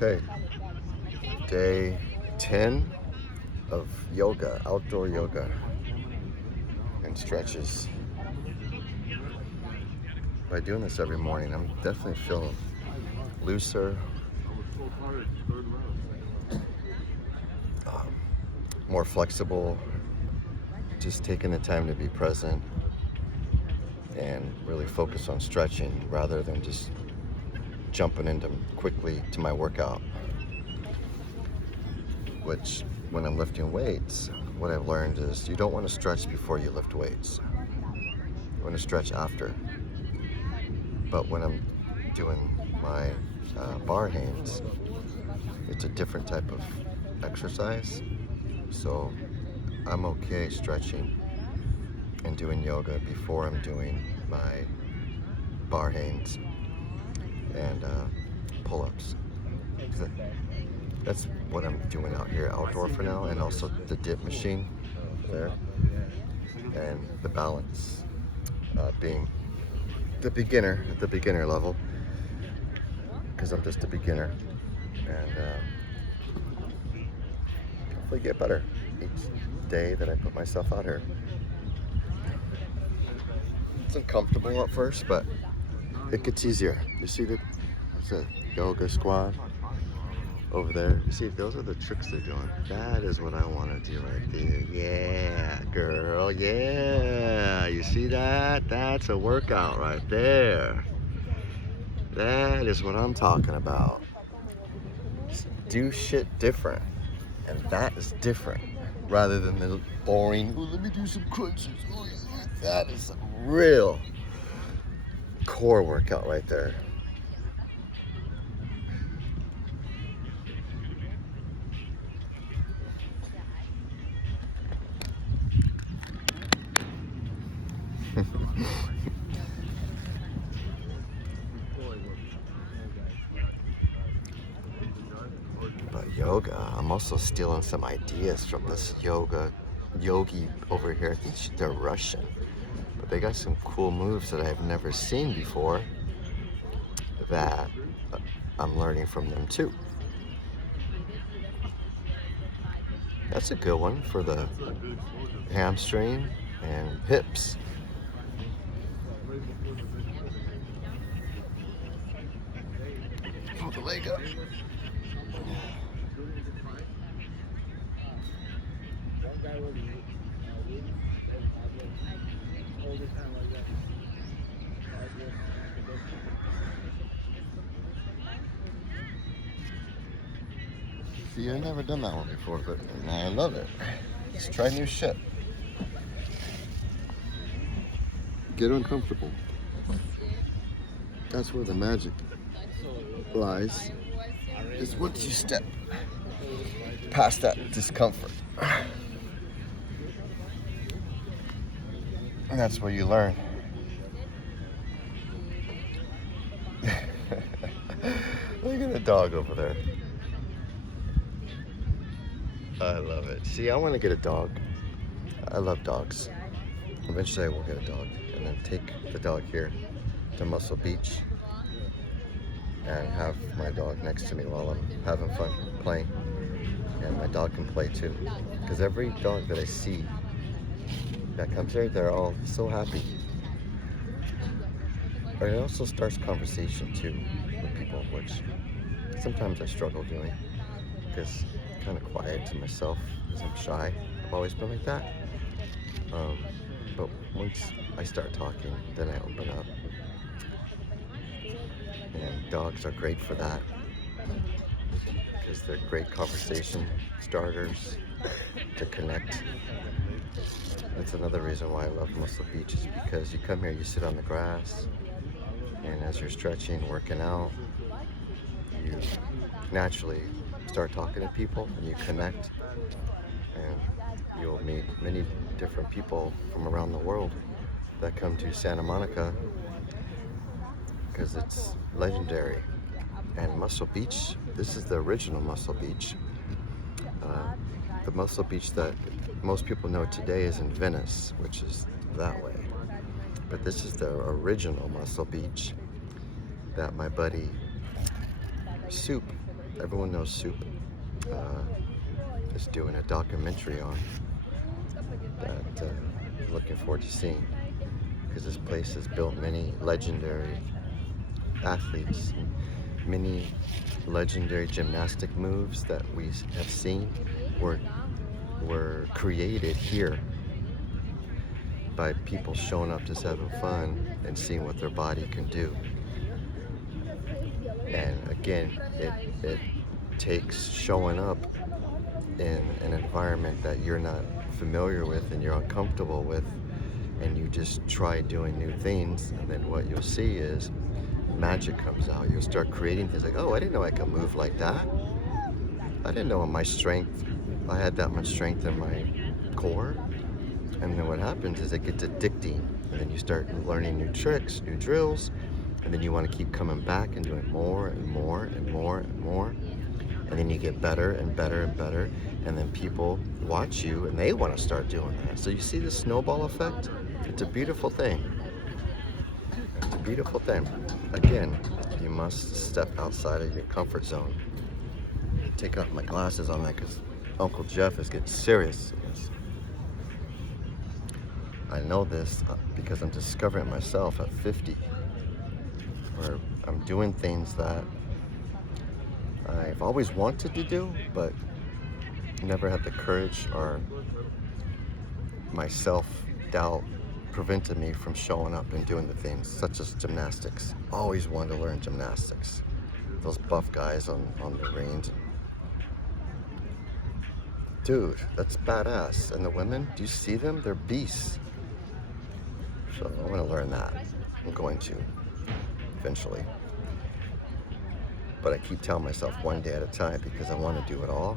Okay, day 10 of yoga, outdoor yoga and stretches. By doing this every morning, I'm definitely feeling looser, um, more flexible, just taking the time to be present and really focus on stretching rather than just jumping into quickly to my workout. Which, when I'm lifting weights, what I've learned is you don't want to stretch before you lift weights. You want to stretch after. But when I'm doing my bar hangs, it's a different type of exercise. So I'm okay stretching and doing yoga before I'm doing my bar hangs and pull-ups. That's what I'm doing out here outdoor for now, and also the dip machine there, and the balance being the beginner at the beginner level, because I'm just a beginner, and hopefully get better each day that I put myself out here. It's uncomfortable at first, but it gets easier. You see that's a yoga squad over there. You see, those are the tricks they're doing. That is what I want to do right there. Yeah, girl, yeah. You see that? That's a workout right there. That is what I'm talking about. Do shit different. And that is different. Rather than the boring, oh, let me do some crunches. Oh, yeah. That is a real core workout right there. But yoga, I'm also stealing some ideas from this yogi over here. I think they're Russian, but they got some cool moves that I've never seen before that I'm learning from them too. That's a good one for the hamstring and hips. Pull the leg up. See, I've never done that one before, but I love it. Let's try new shit. Get uncomfortable. That's where the magic lies, is once you step past that discomfort. And that's where you learn. Look at the dog over there. I love it. See, I want to get a dog. I love dogs. Eventually I will get a dog and then take the dog here to Muscle Beach and have my dog next to me while I'm having fun playing. And my dog can play too. Because every dog that I see that comes here, they're all so happy. But it also starts conversation too with people, which sometimes I struggle doing because I'm kind of quiet to myself because I'm shy. I've always been like that. But once I start talking, then I open up. And dogs are great for that because they're great conversation starters to connect. That's another reason why I love Muscle Beach, is because you come here, you sit on the grass, and as you're stretching, working out, you naturally start talking to people and you connect, and you'll meet many different people from around the world that come to Santa Monica because it's legendary. And Muscle Beach, this is the original Muscle Beach. The Muscle Beach that most people know today is in Venice, which is that way. But this is the original Muscle Beach that my buddy Soup everyone knows Soup is doing a documentary on that. Looking forward to seeing, because this place has built many legendary athletes, many legendary gymnastic moves that we have seen were created here by people showing up just having fun and seeing what their body can do. And again, it takes showing up in an environment that you're not familiar with and you're uncomfortable with, and you just try doing new things, and then what you'll see is magic comes out. You'll start creating things like, oh, I didn't know I could move like that. I didn't know my strength, I had that much strength in my core. And then what happens is it gets addicting, and then you start learning new tricks, new drills, and then you want to keep coming back and doing more and more and more and more. And then you get better and better and better, and then people watch you and they want to start doing that. So you see the snowball effect? It's a beautiful thing. It's a beautiful thing. Again, you must step outside of your comfort zone. Take off my glasses on that because Uncle Jeff is getting serious. I know this because I'm discovering myself at 50, where I'm doing things that I've always wanted to do, but never had the courage, or my self-doubt prevented me from showing up and doing the things, such as gymnastics. Always wanted to learn gymnastics. Those buff guys on the range. Dude, that's badass. And the women, do you see them? They're beasts. So I want to learn that. I'm going to, eventually. But I keep telling myself one day at a time, because I want to do it all.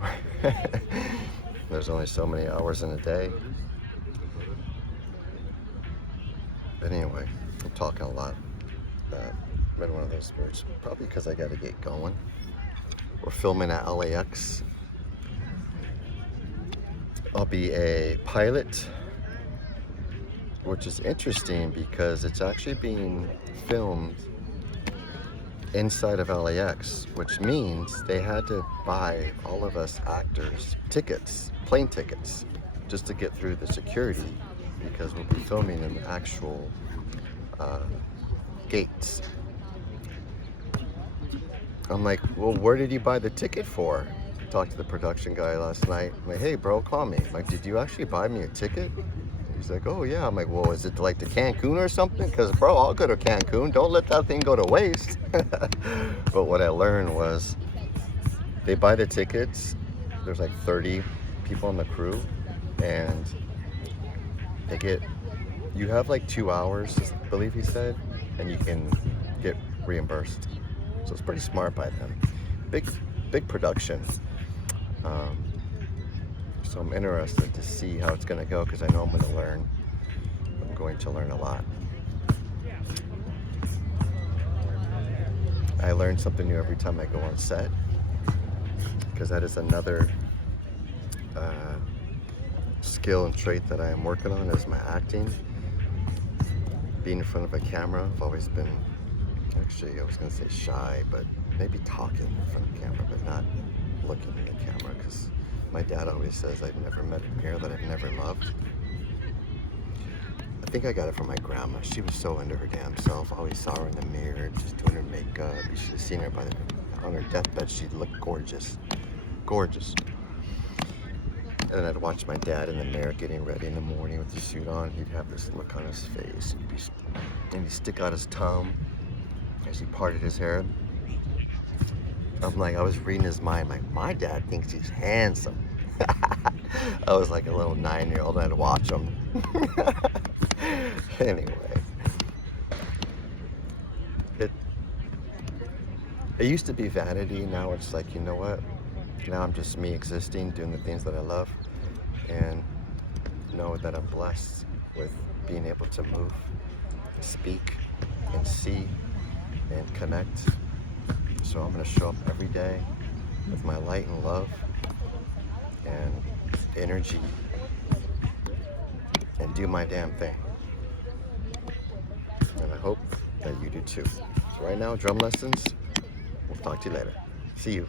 There's only so many hours in a day. But anyway, I'm talking a lot. Been one of those words, probably because I got to get going. We're filming at LAX. I'll be a pilot, which is interesting because it's actually being filmed inside of LAX, which means they had to buy all of us actors tickets, plane tickets, just to get through the security, because we'll be filming in the actual gates. I'm like, well, where did you buy the ticket for? I talked to the production guy last night. I'm like, hey bro, call me. I'm like, did you actually buy me a ticket? He's like, oh yeah. I'm like, well, is it like to Cancun or something? Because bro, I'll go to Cancun. Don't let that thing go to waste. But what I learned was they buy the tickets. There's like 30 people on the crew, and they get, you have like 2 hours, I believe he said, and you can get reimbursed. So it's pretty smart by them. Big production. So I'm interested to see how it's going to go, because I know I'm going to learn. I'm going to learn a lot. I learn something new every time I go on set, because that is another skill and trait that I am working on, is my acting. Being in front of a camera, I've always been, actually I was going to say shy, but maybe talking in front of the camera, but not looking at the camera, because my dad always says I've never met a mirror that I've never loved. I think I got it from my grandma. She was so into her damn self. I always saw her in the mirror, just doing her makeup. You should have seen her on her deathbed. She looked gorgeous. Gorgeous. And then I'd watch my dad in the mirror getting ready in the morning with the suit on. He'd have this look on his face. And he'd stick out his tongue as he parted his hair. I'm like, I was reading his mind, like, my dad thinks he's handsome. I was like a little 9-year-old, and I'd watch him. Anyway. It used to be vanity, now it's like, you know what? Now I'm just me existing, doing the things that I love, and know that I'm blessed with being able to move, speak, and see, and connect. So I'm going to show up every day with my light and love and energy and do my damn thing. And I hope that you do too. So right now, drum lessons. We'll talk to you later. See you.